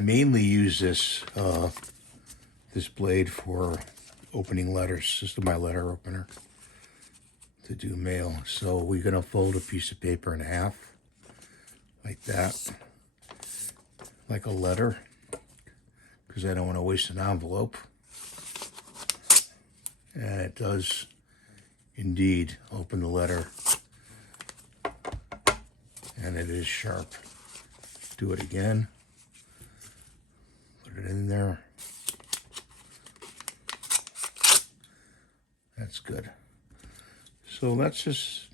I mainly use this this blade for opening letters. This is my letter opener to do mail. So we're gonna fold a piece of paper in half like that, like a letter, because I don't want to waste an envelope. And it does indeed open the letter, and it is sharp. Do it again. Put it in there. That's good. So that's just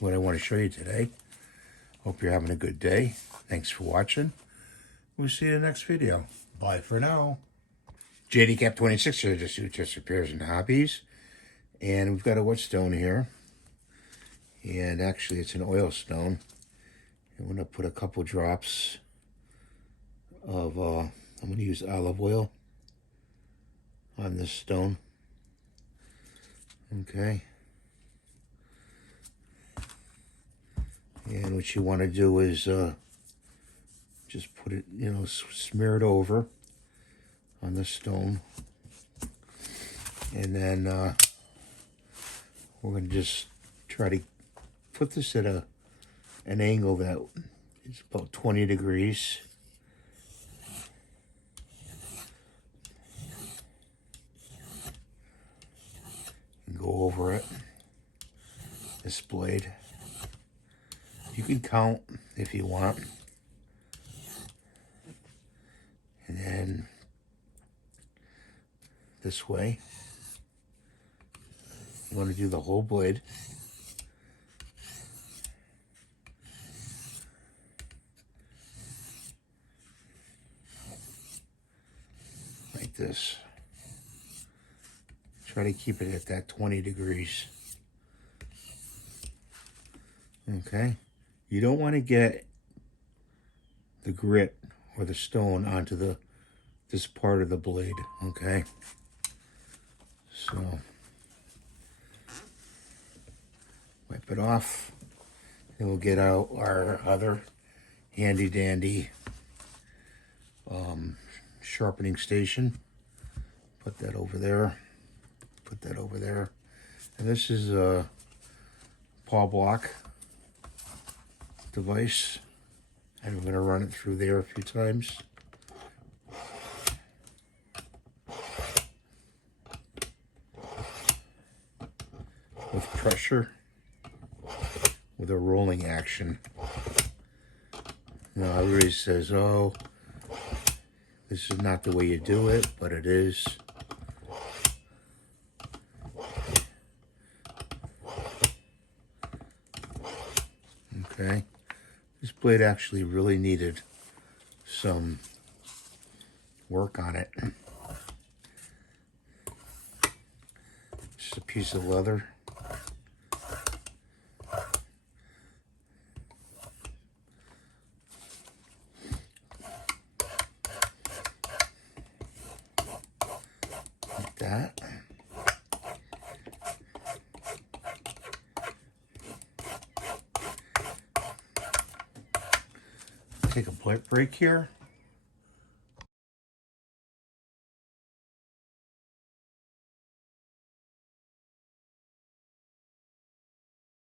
what I want to show you today. Hope you're having a good day. Thanks for watching. We'll see you in the next video. Bye for now. JDCap26 here, just do just repairs and hobbies. And we've got a whetstone here. And actually it's an oil stone. I'm going to put a couple drops of, I'm going to use olive oil on this stone. Okay. And what you want to do is just put it, you know, smear it over on the stone. And then we're going to just try to put this at an angle that is about 20 degrees. And go over it, this blade. You can count if you want. And then this way. You want to do the whole blade. Like this. Try to keep it at that 20 degrees. Okay. You don't want to get the grit or the stone onto this part of the blade, okay? So wipe it off. Then we'll get out our other handy dandy sharpening station. Put that over there. Put that over there. And this is a paw block device. I'm going to run it through there a few times. With pressure, with a rolling action. Now everybody says, oh, this is not the way you do it, but it is. Okay. This blade actually really needed some work on it. Just a piece of leather. Like that. Take a break here.